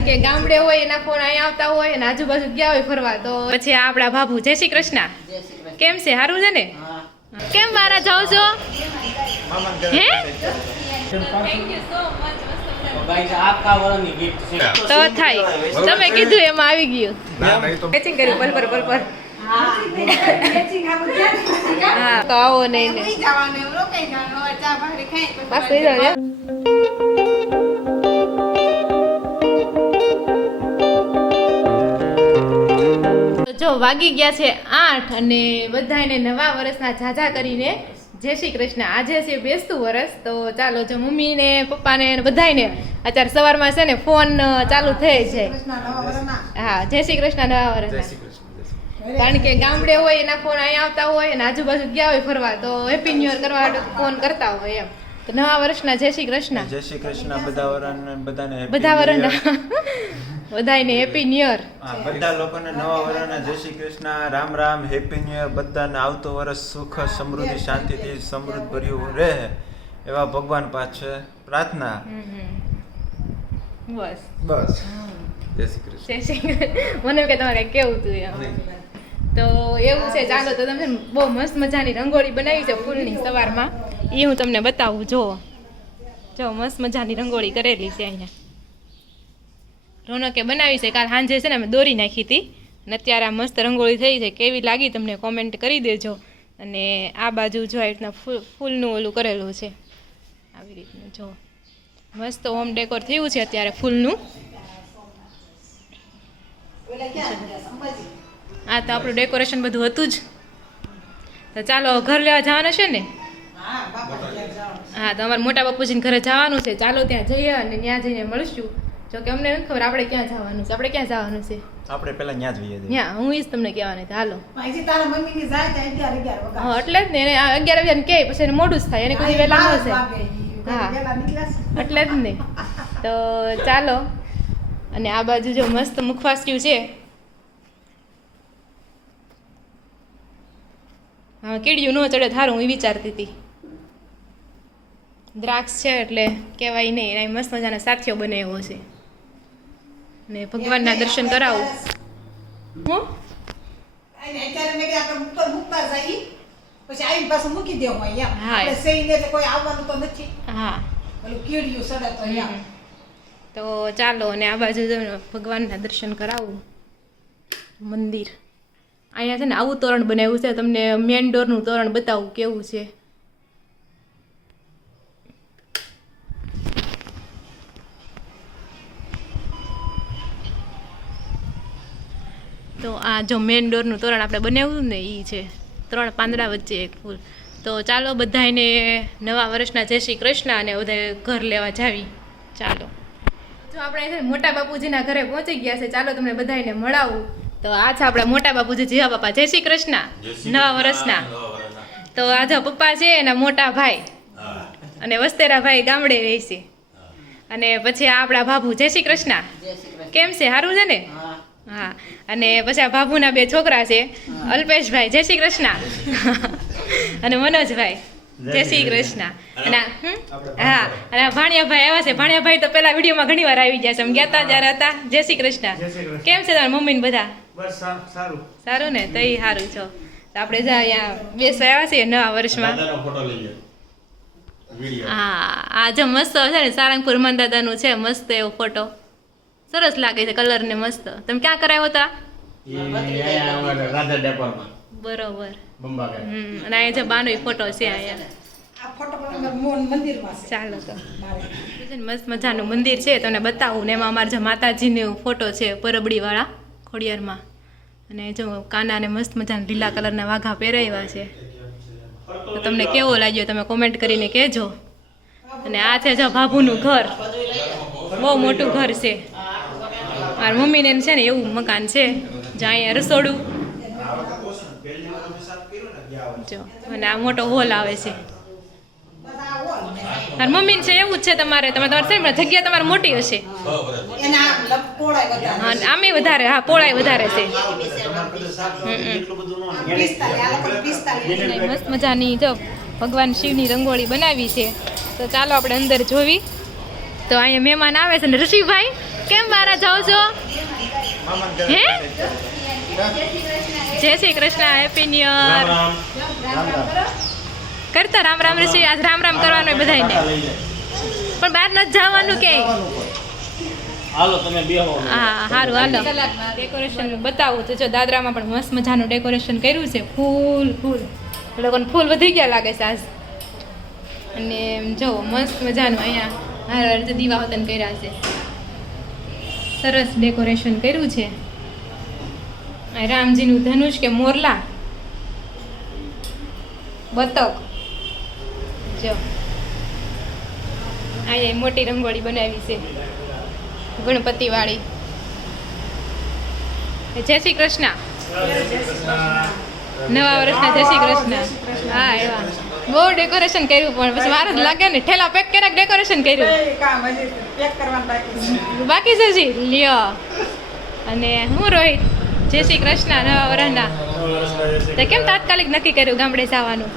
કે ગામડે હોય એના ફોન અહીંયા આવતા હોય અને આજુબાજુ ગયા હોય ફરવા તો પછી આ આપણા બાબુ જય શ્રી કૃષ્ણ કેમ છે સારું છે ને કેમ મારા જાવ છો હે thank you so much guys आपका वाला गिफ्ट से તો થાય તમે કીધું એમાં આવી ગયું મેચિંગ કર્યું પલ પર હા તો આવો નહીં ને બસ થઈ જાવ જો વાગી ગયા છે 8 અને બધાને નવા વર્ષના જાજા કરીને જય શ્રી કૃષ્ણ આજે છે બેસતું વર્ષ તો ચાલો જો મમ્મી ને પપ્પા ને બધાને અત્યારે સવારમાં છે ને ફોન ચાલુ થઈ જાય હા જય શ્રી કૃષ્ણ નવા વર્ષ કારણ કે ગામડે હોય એના ફોન અહીંયા આવતા હોય અને આજુબાજુ ગયા હોય ફરવા તો હેપી ન્યુ યર કરવા ફોન કરતા હોય એમ તો નવા વર્ષના જય શ્રી કૃષ્ણ બધા વર્ષના બધાને હેપી ન્યુ યર બધા લોકોને નવા વર્ષના જય Shri Krishna Ram Ram happy new year બધાને આવતો વર્ષ સુખ સમૃદ્ધિ શાંતિથી સમૃદ્ધ ભર્યું રહે એવા ભગવાન પાસે પ્રાર્થના બસ જય શ્રી કૃષ્ણ જય શ્રી કૃષ્ણ મને કે તમારે કેવું હતું એમ તો એવું છે ચાલો તો તમે બહુ મસ્ત મજાની રંગોળી બનાવી છે ફૂલની સવારમાં એ હું તમને બતાવું જો મસ્ત મજાની રંગોળી કરેલી છે અહીંયા રોનકે બનાવી છે કાલ સાંજે છે ને અમે દોરી નાખી હતી અને અત્યારે આ મસ્ત રંગોળી થઈ છે કેવી લાગી તમને કોમેન્ટ કરી દેજો અને આ બાજુ જો આ રીતના ફૂલનું ઓલું કરેલું છે આવી રીતનું જો મસ્ત હોમ ડેકોર થયું છે અત્યારે ફૂલનું આ તો આપણું ડેકોરેશન બધું હતું જ તો ચાલો ઘર લેવા જવાના છે ને હા તો અમારે મોટા બાપુજીને ઘરે જવાનું છે ચાલો ત્યાં જઈએ અને ત્યાં જઈને મળશું જો કે અમને નથી ખબર આપણે ક્યાં જવાનું છે આપણે ક્યાં જવાનું છે આપણે પહેલા ત્યાં જ જઈએ ત્યાં હું જ તમને કહેવાની હતી હાલો તારા મમ્મીની જાય તો 11 હા એટલે જ ને એને 11 વાગ્યાને કહે પછી એને મોડું જ થાય એને કોઈ વહેલા ન છે હા એટલે જ ને તો ચાલો અને આ બાજુ જો મસ્ત મુખવાસ્યું છે હા કીડિયું ન ચડે થારું હું વિચારતી હતી દ્રાક્ષ છે એટલે કહેવાય નહીં એના મસ્ત મજાના સાથીઓ બનાવ્યો છે ને ભગવાનના દર્શન કરાવું હું અત્યારે મેં આપણે ઉપર મૂકતા જઈ પછી આવીને પાછું મૂકી દેવું અહીંયા હા. આપણે સહીને એટલે કોઈ આવવાનું તો નથી હા પેલું કીડિયું સડે તો અહીંયા તો ચાલો અને આ બાજુ જો ભગવાનના દર્શન કરાવું મંદિર અહીંયા છે ને આવું તોરણ બનાવ્યું છે તમને મેન ડોરનું તોરણ બતાવું કેવું છે તો આ જો મેન ડોરનું તોરણ આપણે બનાવ્યું ને એ છે 3 પાંદડા વચ્ચે એક ફૂલ તો ચાલો બધાને નવા વર્ષના જય શ્રી કૃષ્ણ અને બધા ઘર લેવા જાવી ચાલો જો આપણે છે ને મોટા બાપુજીના ઘરે પહોંચી ગયા છે ચાલો તમને બધાને મળાવું તો આ છે આપણા મોટા બાપુજી જીવા બાપા જય શ્રી કૃષ્ણ નવા વર્ષના તો આ જો પપ્પા છે એના મોટા ભાઈ અને વસ્તેરા ભાઈ ગામડે રહે છે અને પછી આ આપણા બાબુ જય શ્રી કૃષ્ણ કેમ છે સારું છે ને હા અને પછી આ બાબુના 2 છોકરા છે અલ્પેશભાઈ જય શ્રી કૃષ્ણ અને મનોજભાઈ જય શ્રી કૃષ્ણ અને હા અને ભાણિયાભાઈ આવ્યા છે ભાણિયાભાઈ તો પેલા વિડીયોમાં ઘણી વાર આવી ગયા છે અમે ગયા હતા જ્યારે હતા જય શ્રી કૃષ્ણ કેમ છે તમારા મમ્મી ને બધા સારું ને તો સારું છો તો આપણે જા અહીંયા બેસવા આવ્યા છીએ નવા વર્ષમાં હા આ જો મસ્ત છે ને સારંગપુર દાદાનું છે મસ્ત એવો ફોટો સરસ લાગે છે કલર ને મસ્ત તમે ક્યાં કરાયો હતા બરોબર અને અહીંયા જો બાનો ફોટો છે અહીંયા આ ફોટો પણ મંદિરમાં છે ચાલો તો મસ્ત મજાનું મંદિર છે તમને બતાવું ને એમાં અમારે જો માતાજીનો ફોટો છે પરબડીવાળા ખોડિયારમાં અને જો કાનાને મસ્ત મજાના લીલા કલરના વાઘા પહેરાવ્યા છે તો તમને કેવો લાગ્યો તમે કોમેન્ટ કરીને કહેજો અને આ છે જો બાબુનું ઘર બહુ મોટું ઘર છે મારા મમ્મીને છે ને એવું મકાન છે જ્યાં અહીંયા રસોડું જો અને આ મોટો હોલ આવે છે તાર મમ્મીને છે એવું જ છે તમારે તમારે છે ને જગ્યા તમારે મોટી હશે એના પહોળાઈ વધારે હા આમે વધારે હા પહોળાઈ વધારે છે 45 મસ્ત મજાની જો ભગવાન શિવની રંગોળી બનાવી છે તો ચાલો આપણે અંદર જોવી તો અહીંયા મહેમાન આવે છે ને ઋષિભાઈ કેમ બારા જાઓ છો મામાને ઘરે હે? છે. જય Shri Krishna happy new year કરતા રામ રામ ઋષિ આજ રામ રામ કરવાનું બધાને પણ બહાર નથી જવાનું કે હાલો તમે બેહો હા સારું હાલો ડેકોરેશન બતાવું તો જો દાદરામાં પણ મસ્ત મજાનું ડેકોરેશન કર્યું છે ફૂલ ફૂલ એ લોકોને ફૂલ વધી ગયા લાગે છે આજ અને એમ જો મસ્ત મજાનું અહીંયા હાર હાર દીવા વતન કર્યા છે સરસ ડેકોરેશન કર્યું છે આ રામજીનું ધનુષ કે મોરલા બતક જો અહીંયા મોટી રંગોળી બનાવી છે ગણપતિ વાળી જય શ્રી કૃષ્ણ નવા વર્ષના જય શ્રી કૃષ્ણ હા એવા બહુ ડેકોરેશન કર્યું પણ પછી મારે જ લાગે ને ઠેલા પેક કર્યા ડેકોરેશન કર્યું કામ હજી પેક કરવાનું બાકી છે. બાકી છે જી લ્યો અને હું રોહિત જય શ્રી કૃષ્ણ નવા વર્ષના તો કેમ તાત્કાલિક નક્કી કર્યું ગામડે જવાનું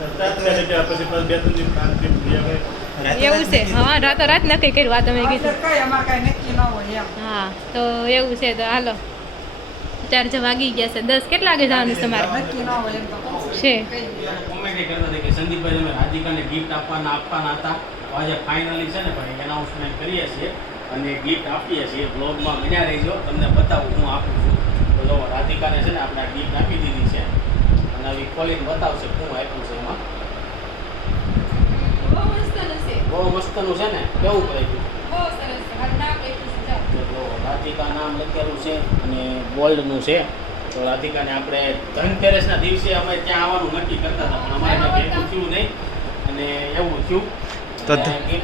એવું છે હા રાતો રાત નક્કી કર્યું આ તમે કીધું કઈ અમારે કાંઈ નક્કી ન હોય એમ હા તો એવું છે તો હાલો 4 વાગી ગયા છે 10 કેટલા વાગે જવાનું છે તમારે નક્કી ન હોય એમ તો છે કોમેન્ટ કરતા હતા કે સંદીપભાઈ તમે રાધિકાને ગિફ્ટ આપવાના હતા તો આજે ફાઇનલી છે ને ભાઈ એનાઉન્સમેન્ટ કરીએ છીએ અને ગિફ્ટ આપીએ છીએ બ્લોગમાં બન્યા રહીજો તમને બતાવું હું આપું છું તો જો રાધિકાને છે ને આપણે ગિફ્ટ આપી દીધી છે અને હવે ખોલીને બતાવશે શું આપ્યું છે એમાં બહુ મસ્તનું છે ને કેવું કર્યું તો રાધિકા નામ લખેલું છે અને ગોલ્ડનું છે તો રાધિકાને આપણે ધનતેરસના દિવસે અમે ત્યાં આવવાનું નક્કી કરતા હતા પણ અમારે ત્યાં ભેગું થયું નહીં અને એવું થયું તો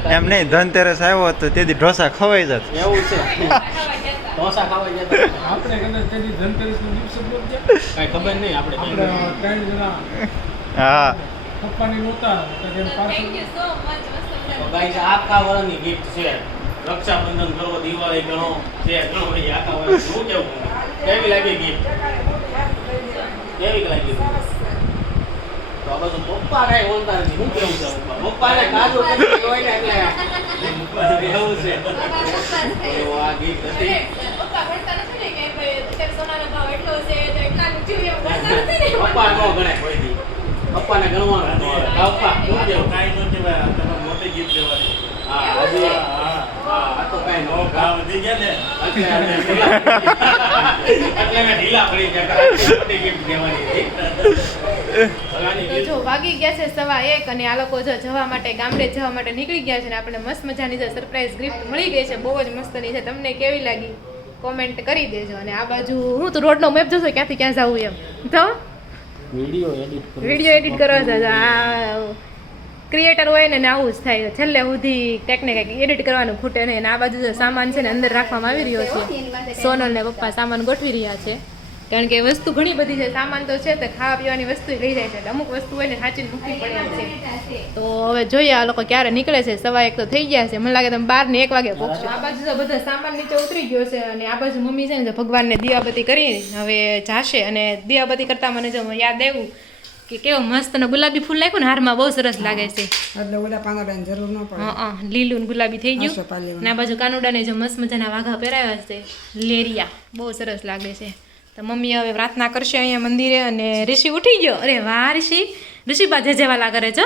એમ નહીં ધનતેરસ આવ્યો તો તેથી ઢોસા ખવાઈ જત એવું છે ઢોસા ખાવા જતા આપણે કદાચ તેની ધનતેરસના દિવસે બ્લોગ છે કાંઈ ખબર નહીં આપણે આપણે 3 જણા હા પપ્પાની નહોતા તો તેમ પાર્સલ ગાઈસ આખા વર્ષની ગિફ્ટ છે રક્ષાબંધન કરો દિવાળી ગણો છે ઘણો ભાઈ આખા વર્ષ શું કેવું કેવી લાગી ગિફ્ટ કેવી લાગી તો આ બધું પપ્પા કાંઈ બોલતા નથી શું કેવું છે પપ્પાને કાજુ કતરી હોય ને એટલે એવું છે તો આ ગિફ્ટ હતી પપ્પા નો ગણાય કોઈ દી પપ્પાને ગણવાનું ન આવે પપ્પા શું કેવું કાંઈ નથી ભાઈ તમારે મોટી ગિફ્ટ દેવાની હા હજી આ તો કાંઈ નો ઘા વધી ગયા ને એટલે મેં ઢીલા પડી ગયા મોટી ગિફ્ટ દેવાની તો જો વાગી ગયા છે 1:15 અને આ લોકો જો જવા માટે ગામડે જવા માટે નીકળી ગયા છે ને આપણે મસ્ત મજાની જે સરપ્રાઈઝ ગિફ્ટ મળી ગઈ છે બહુ જ મસ્તની છે તમને કેવી લાગી કોમેન્ટ કરી દેજો અને આ બાજુ હું તો રોડનો મેપ જોશો ક્યાંથી ક્યાં જવું એમ તો વિડીયો એડિટ કરવા છે આ ક્રિએટર હોય ને આવું જ થાય છેલ્લે સુધી કંઈક ને કંઈક એડિટ કરવાનું ખૂટે નહીં અને આ બાજુ જે સામાન છે ને અંદર રાખવામાં આવી રહ્યો છે સોનલ ને પપ્પા સામાન ગોઠવી રહ્યા છે કારણ કે વસ્તુ ઘણી બધી છે સામાન તો છે તો ખાવા પીવાની વસ્તુ લઈ જાય છે એટલે અમુક વસ્તુ હોય ને સાચીને મૂકવી પડે એમ છે તો હવે જોઈએ આ લોકો ક્યારે નીકળે છે 1:15 તો થઈ ગયા છે મને લાગે તમે 12 ને 1 વાગે પહોંચશો આ બાજુ તો બધા સામાન નીચે ઉતરી ગયો છે અને આ બાજુ મમ્મી છે ને જો ભગવાનને દીવાબત્તી કરી હવે જાશે અને દીવાબત્તી કરતા મને જો યાદ આવ્યું કે કેવો મસ્ત ને ગુલાબી ફૂલ નાખ્યું ને હારમાં બહુ સરસ લાગે છે એટલે ઓલા પાંદડાની જરૂર ન પડે હા લીલું ને ગુલાબી થઈ ગયું આસોપાલવનું. ને આ બાજુ કાનુડાને જો મસ્ત મજાના વાઘા પહેરાવ્યા છે લેરિયા બહુ સરસ લાગે છે તો મમ્મી હવે પ્રાર્થના કરશે અહીંયા મંદિરે અને ઋષિ ઉઠી ગયો અરે વાહ ઋષિ બા જેવાલા કરે છો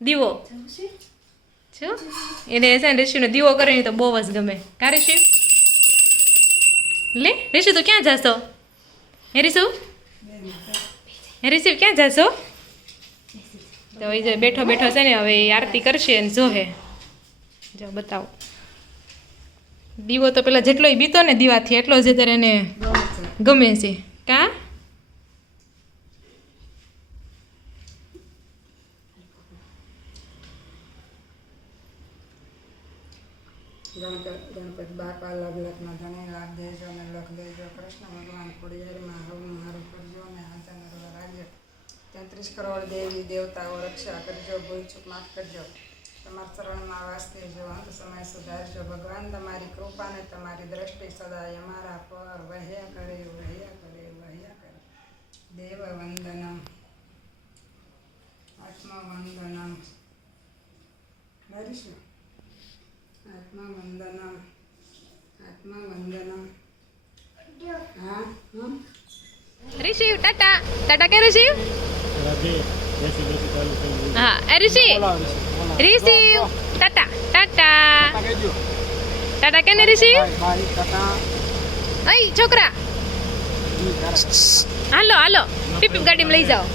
દીવો છો એને છે ને ઋષિનો દીવો કરીને તો બહુ જ ગમે કા ઋષિ લે ઋષિ તો ક્યાં જાશો હે ઋષિ ક્યાં જાશો તો એ જે બેઠો બેઠો છે ને હવે એ આરતી કરશે અને જોહે જો બતાવો દીવો તો પેલા જેટલોય બીતો ને દીવાથી એટલો જ અત્યારે એને ગમે છે કા ગણપતિ બાપા લગ્નમાં ધણી લાભ દેજો અને લખ દેજો કૃષ્ણ ભગવાન ખોડિયારમાં હવું મારું કરજો અને હાથા નરવા રાખજો 33 કરોડ દેવી દેવતાઓ રક્ષા કરજો ભૂલ ચૂક માફ કરજો તમારા શરણમાં વાસ દેજો અંત સમય સુધારજો ભગવાન તમારી કૃપાને તમારી દ્રષ્ટિ સદાય અમારા પર વહ્યા કરે દેવ વંદનમ આત્મવંદનમ હરીશું આત્મવંદનમ આત્મવંદનમ હા રિશિવ ટાટા ટાટા કે રિશિવ હા એ રિશિવ રિશિવ ટાટા ટાટા ટાટા કે ને રિશિવ અય છોકરા હાલો હાલો પીપ પીપ ગાડીમાં લઈ જાઓ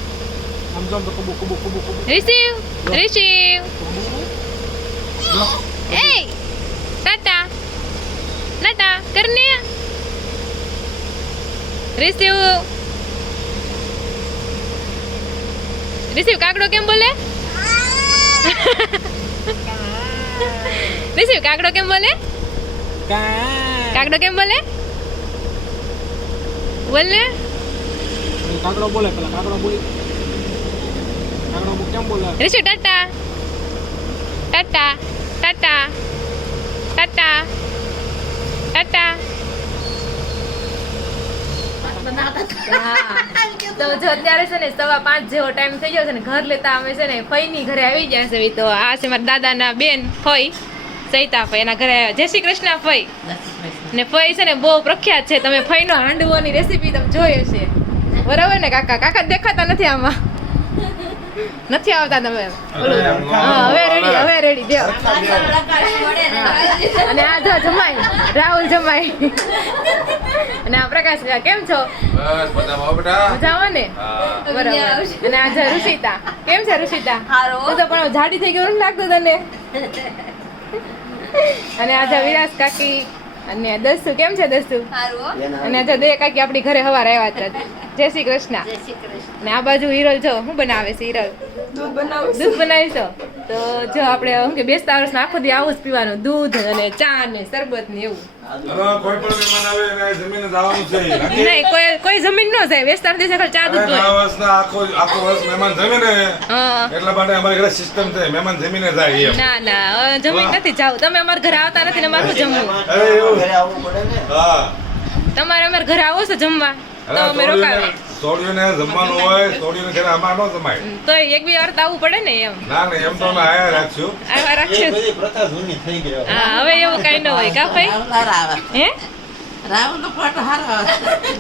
રિશિવ રિશિવ એ ટાટા ટાટા કરને રિશિવ રિશિવ કાકડો કેમ બોલે રિશિવ કાકડો કેમ બોલે કાકડો કેમ બોલે બોલ ને કાકડો બોલે પેલા કાકડો બોલી કાકડો કેમ બોલે રિશિવ ટાટા ટાટા ટાટા ટાટા ટાટા તો જો અત્યારે છે ને 5:15 જેવો ટાઈમ થઈ ગયો છે ને ઘર લેતા અમે છે ને ફઈની ઘરે આવી ગયા છે તો આ છે મારા દાદાના બેન ફઈ સૈતા ફઈ એના ઘરે આવ્યા જય શ્રી કૃષ્ણ ફઈ ને ફઈ છે ને બહુ પ્રખ્યાત છે તમે ફઈનો હાંડવોની રેસીપી તમે જોઈ હશે બરાબર ને કાકા કાકા દેખાતા નથી આમાં નથી આવતા તમે હા હવે રેડી દેવ અને આ જો જમાઈ રાહુલ જમાઈ અને આ પ્રકાશ કાકા કેમ છો બસ મજામાં બેટા મજામાં ને બરાબર અને આ જો ઋષિતા કેમ છે ઋષિતા તું તો પણ જાડી થઈ ગયું લાગતું તને અને આ જો વિરાસ કાકી અને દસ્તુ કેમ છે દસ્તુ અને આ જો દે કાકી આપણી ઘરે હવાર આવ્યા હતા જય શ્રી કૃષ્ણ અને આ બાજુ હિરલ જો શું બનાવે છે હિરલ દૂધ બનાવીશો તો જો આપણે શું કે બેસતા વર્ષમાં આખો દી આવું જ પીવાનું દૂધ અને ચા ને શરબત ને એવું કોઈ પણ મહેમાન આવે એને જમીને જવાનું છે નહીં કોઈ જમીન ન જાય બેસતા દિવસે ખાલી ચા દૂધ હોય આખો વર્ષ મહેમાન જમે ને હા એટલા માટે અમારી ઘરે સિસ્ટમ છે મહેમાન જમીને જાય એમ ના જમીન નથી જાવ તમે અમારા ઘરે આવતા નથી ને અમારું જમવું અરે એવું હા તમારે અમારા ઘરે આવો છો જમવા તો અમે રોકાવે સોડિયોને જમવાનું હોય સોડિયોને ઘરે અમાર ન જમાય તો એક બે વાર તો આવવું પડે ને એમ ના એમ તો અમે આયા રાખશું આવા રાખશું હા હવે એવું કઈ ન હોય કા ભાઈ હે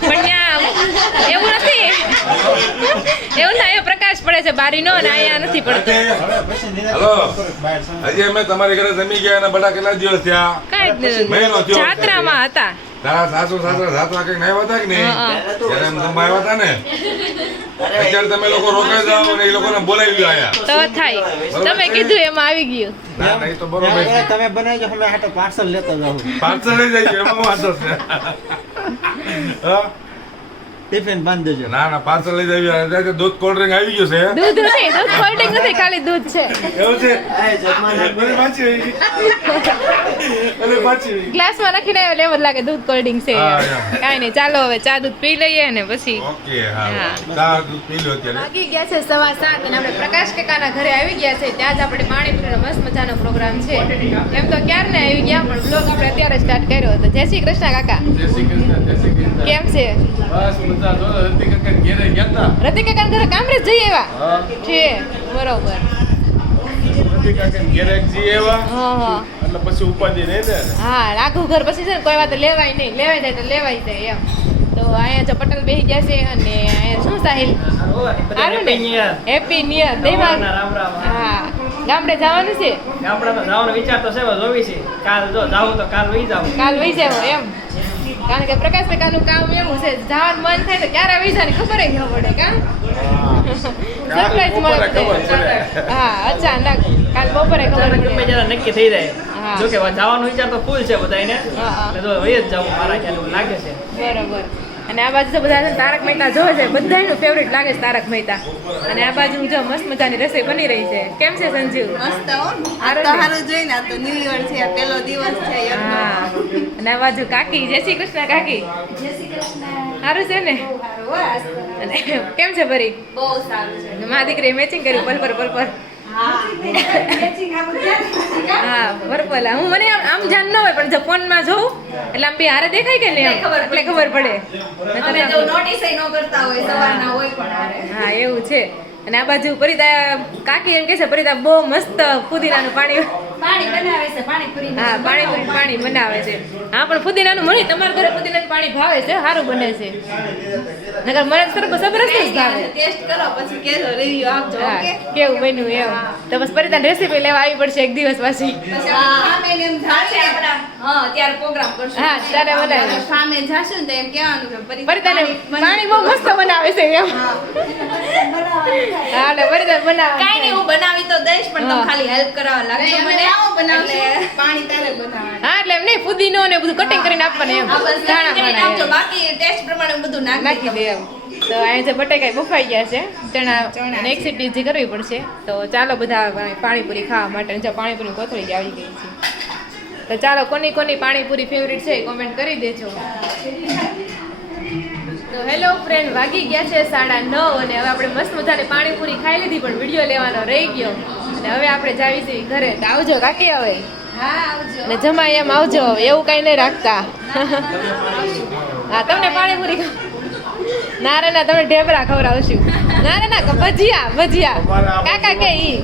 પણ ત્યાં એવું નથી એવું ના એ પ્રકાશ પડે છે બારી નો ને અહીંયા નથી પડતો હેલો હજી અમે તમારી ઘરે જમી ગયા અને બધા કેટલા દિવસ થયા કાંઈ જ મહિનો નહીં. થયો. જાત્રામાં હતા તારા સાસુ સાસરા સાત વાગે નહીં આવ્યા હતા કે નહીં ત્યારે એમ જમવા આવ્યા હતા ને અત્યારે તમે લોકો રોકાઈ જાઓ ને એ લોકોને બોલાવી આયા તો થાય તમે કીધું એમાં આવી ગયું ના નહીં તો બરોબર છે. તમે બનાવજો અમે હાટો પાર્સલ લેતા જાવ પાર્સલ લઈ જઈએ એમાં વાંધો છે હા? ટિફિન બાંધી દેજો ના પાર્સલ લઈ જઈએ અત્યારે દૂધ કોલ્ડ ડ્રિંક આવી ગયું છે દૂધ નથી દૂધ કોલ્ડ ડ્રિંક નથી ખાલી દૂધ છે એવું છે મને પાછી મને પાછી ગ્લાસમાં નાખીને આવે એટલે એમ જ લાગે દૂધ કોલ્ડ ડ્રિંક છે હા, એમ. કાંઈ નહીં ચાલો હવે ચા દૂધ પી લઈએ ને પછી ઓકે હા હા. ચા દૂધ પી લો અત્યારે વાગી ગયા છે 7:15 અને આપણે પ્રકાશ કાકાના ઘરે આવી ગયા છે ત્યાં જ આપણે પાણીપુરીનો મસ્ત મજાનો પ્રોગ્રામ છે એમ તો ક્યારને આવી ગયા પણ બ્લોગ આપણે અત્યારે સ્ટાર્ટ કર્યો હતો જય શ્રી કૃષ્ણ કાકા જય શ્રી કૃષ્ણ જય શ્રી કૃષ્ણ કેમ છે બસ મજા જો રતિ કાકા ઘેરે ગયા હતા રતિ કાકાના ઘરે કામરેજ જઈ આવ્યા હા છે બરોબર રતિ કાકા ઘેરે જઈએ એવા હા એટલે પછી ઉપાધિ રહે ને હા આખું ઘર પછી છે ને કોઈ વાત લેવાય નહીં લેવાય જાય તો લેવાય જાય એમ તો અહીંયા જો પટેલ બેસી ગયા છે અને અહીંયા શું સાહિલ સારું ને હેપી ન્યુ યર દેવા હા ગામડે જવાનું છે ગામડામાં જવાનો વિચાર તો છે જોવી છે કાલ જો જાવું તો કાલ વહી જાવ કાલ વહી જાવ એમ કારણ કે પ્રકાશ કાકાનું કામ એવું છે જવાનું મન થાય તો ક્યારે વહી જાય ખબર ન પડે કા સરપ્રાઈઝ મળે હા અચાનક કાલ બપોરે ખબર ગમે પડે જરા નક્કી થઈ જાય હા. જો કે જવાનો વિચાર તો ફૂલ છે બધાને હા, હા. એટલે તો વહી જ જાવું મારા ખ્યાલ એવું લાગે છે બરોબર અને આ બાજુ તો બધા છે ને તારક મહેતા જોવે છે બધાનું ફેવરેટ લાગે છે તારક મહેતા અને આ બાજુ જો મસ્ત મજાની રસોઈ બની રહી છે કેમ છે સંજીવ મસ્ત હો આ સારું તો છે. સારું જોઈને આ તો ન્યુ યર છે આ પહેલો દિવસ છે યરનો. હા અને આ બાજુ કાકી જય શ્રી કૃષ્ણ કાકી સારું છે ને અને કેમ છે ભરી બહુ સારું છે મા દીકરી મેચિંગ કર્યું પલ પર હા પર્પલ હું મને આમ જાણ ન હોય પણ જો ફોનમાં જોઉં એટલે આમ બે હારે દેખાય કે નહીં એટલે ખબર પડે અમે જો નોટિસ ન કરતા હોય સવારના હોય પણ હારે હા એવું છે અને આ બાજુ પરિતા કાકી એમ કે છે પરિતા બહુ મસ્ત પુદીનાનું પાણી પાણી બનાવે છે પાણીપુરી હા પાણી બનાવે છે. હા પણ ફુદીનાનું મળી તમારા ઘરે ફુદીનાનું પાણી ભાવે છે, સારું બને છે. નકર મને સરસ જ ભાવે. ટેસ્ટ કરો પછી કેજો રિવ્યુ આપજો હા ઓકે કેવું બન્યું એમ. તો બસ પરિતાની રેસીપી લેવા આવી પડશે એક દિવસ પાછી. પછી સામે એમ જાશે આપડા હા ત્યારે પ્રોગ્રામ કરશું હા ત્યારે બનાવી સામે જાશું ને તો એમ કહેવાનું કે પરિતાને પાણી બહુ મસ્ત બનાવે છે એમ. હા એટલે પરિતા બનાવે કાઈ નહીં હું બનાવી તો દઈશ પણ તમે ખાલી હેલ્પ કરાવવા લાગજો મને એટલે પાણી તારે બનાવવાનું હા એટલે એમ નહીં ફુદીનો ને બધું કટિંગ કરીને આપવાનું એમ. આ બસ ધાણા કરીને પાણા આપજો એમ. બાકી ટેસ્ટ પ્રમાણે બધું નાખી દે એમ. તો અહીં જે બટેકાઈ બફાઈ ગયા છે ચણા ને એક સીટી જે કરવી પડશે. તો ચાલો બધા પાણીપુરી ખાવા માટે. જો પાણીપુરી કોથળી આવી ગઈ છે. તો ચાલો કોની કોની પાણીપુરી ફેવરિટ છે કોમેન્ટ કરી દેજો. તો હેલો ફ્રેન્ડ, વાગી ગયા છે 9:30 અને હવે આપણે મસ્ત મજાની પાણીપુરી ખાઈ લીધી પણ વિડીયો લેવાનો રહી ગયો અને હવે આપણે જાવી છીએ ઘરે. તો આવજો કાકી હવે. હા આવજો ને જમાઈ એમ આવજો, એવું કઈ નહીં રાખતા. હા તમને પાણીપુરી ના રે ના તમને ઢેબરા ખવડાવશું. ના રે ના ભજીયા કાકા કે ઈ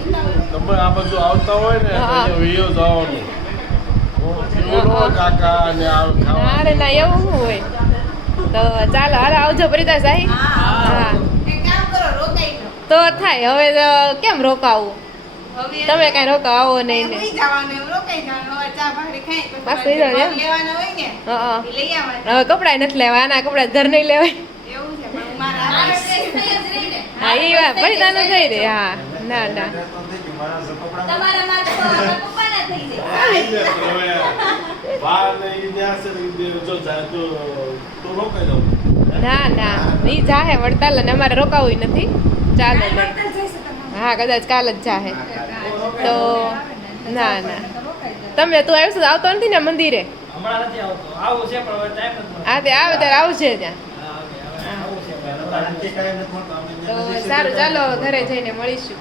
તમે આ બધું આવતા હોય ને હા. તો વિડિયો જોવાનું બોલો કાકા અને આ ખાવા ના રે ના એવું શું હોય. તો ચાલો હાલો આવજો પરિતા સાહી. હા એક કામ કરો રોકાઈ જાઓ તો થાય હવે તો કેમ રોકાવું, હવે તમે કઈ રોકાવો નહીં ને. નહીં જવાનું એમ રોકાઈ જવાનું હવે ચા ભાખરી ખાઈ પછી બસ પાછી થઈ જાય એમ. મગ લેવાના હોય ને હા એ લઈ આવવાના હવે કપડાય નથી લેવા, આના કપડા ઘર નહીં લેવાય. એવું છે પણ હું મારા હા એ વાત પરિતા નું થઈ રે. હા ના ના તમારા મારા પપ્પાના થઈ જાય બહાર ને ઈ ત્યાં છે ને ઈ જો જાય તો રોકાઈ જાવ. ના ના ઈ જાહે વડતાલ ને અમારે રોકાવું નથી. ચાલો લઈ. હા કદાચ કાલ જ જાહે. તો ના ના તમે તું આવ્યો છો આવતો નથી ને મંદિરે. હમણાં નથી આવતો આવું છે પણ હવે ટાઈમ નથી મળતો. હા તે આવે ત્યારે આવશે ત્યાં. આવું છે તો સારું ચાલો ઘરે જઈને મળીશું.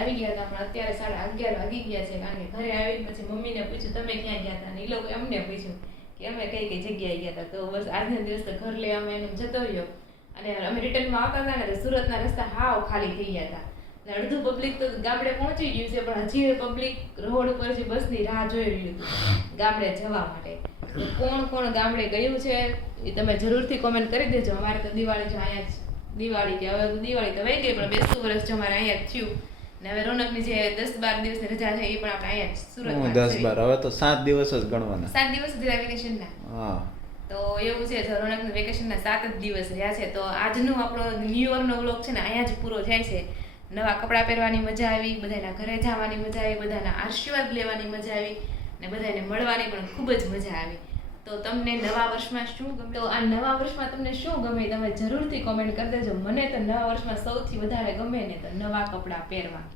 આવી ગયા હતા પણ અત્યારે 11:30 વાગી ગયા છે. કારણ કે ઘરે આવીને પછી મમ્મીને પૂછ્યું તમે ક્યાં ગયા હતા, ને એ લોકો અમને પૂછ્યું કે અમે કઈ કઈ જગ્યાએ ગયા હતા. તો બસ આજના દિવસ તો ઘર લઈ અમે એનો જતો રહ્યો અને અમે રિટર્નમાં આવતા હતા ને તો સુરતના રસ્તા હાવ ખાલી થઈ ગયા હતા ને અડધું પબ્લિક તો ગામડે પહોંચી ગયું છે પણ હજી પબ્લિક રોડ ઉપર જે બસની રાહ જોઈ રહ્યું હતું ગામડે જવા માટે. તો કોણ કોણ ગામડે ગયું છે એ તમે જરૂરથી કોમેન્ટ કરી દેજો. અમારે તો દિવાળી જો અહીંયા જ દિવાળી કે હવે તો દિવાળી તો વહી ગઈ પણ બેસતું વર્ષ જો અમારે અહીંયા જ થયું ને હવે રોનકની જે 10-12 દિવસની રજા છે એ પણ આપણે અહીંયા જ સુરતમાં 10-12 હવે તો 7 દિવસ જ ગણવાના. 7 દિવસ જ વેકેશનના. હા તો એવું છે જો રોનકનું વેકેશનના 7 જ દિવસ રહ્યા છે. તો આજનો આપણો ન્યૂ યરનો વ્લોગ છે ને અહીંયા જ પૂરો થાય છે. નવા કપડાં પહેરવાની મજા આવી, બધાના ઘરે જવાની મજા આવી, બધાના આશીર્વાદ લેવાની મજા આવી ને બધાને મળવાની પણ ખૂબ જ મજા આવી. તો તમને નવા વર્ષમાં શું ગમે, તો આ નવા વર્ષમાં તમને શું ગમે તમે જરૂરથી કોમેન્ટ કરી દેજો. મને તો નવા વર્ષમાં સૌથી વધારે ગમે ને તો નવા કપડાં પહેરવા.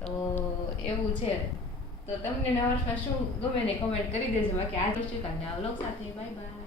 તો એવું છે. તો તમને નવા વર્ષમાં શું ગમે ને કોમેન્ટ કરી દેજો. બાકી આ વસ્તુ કાલના વ્લોગ સાથે બાય બાય.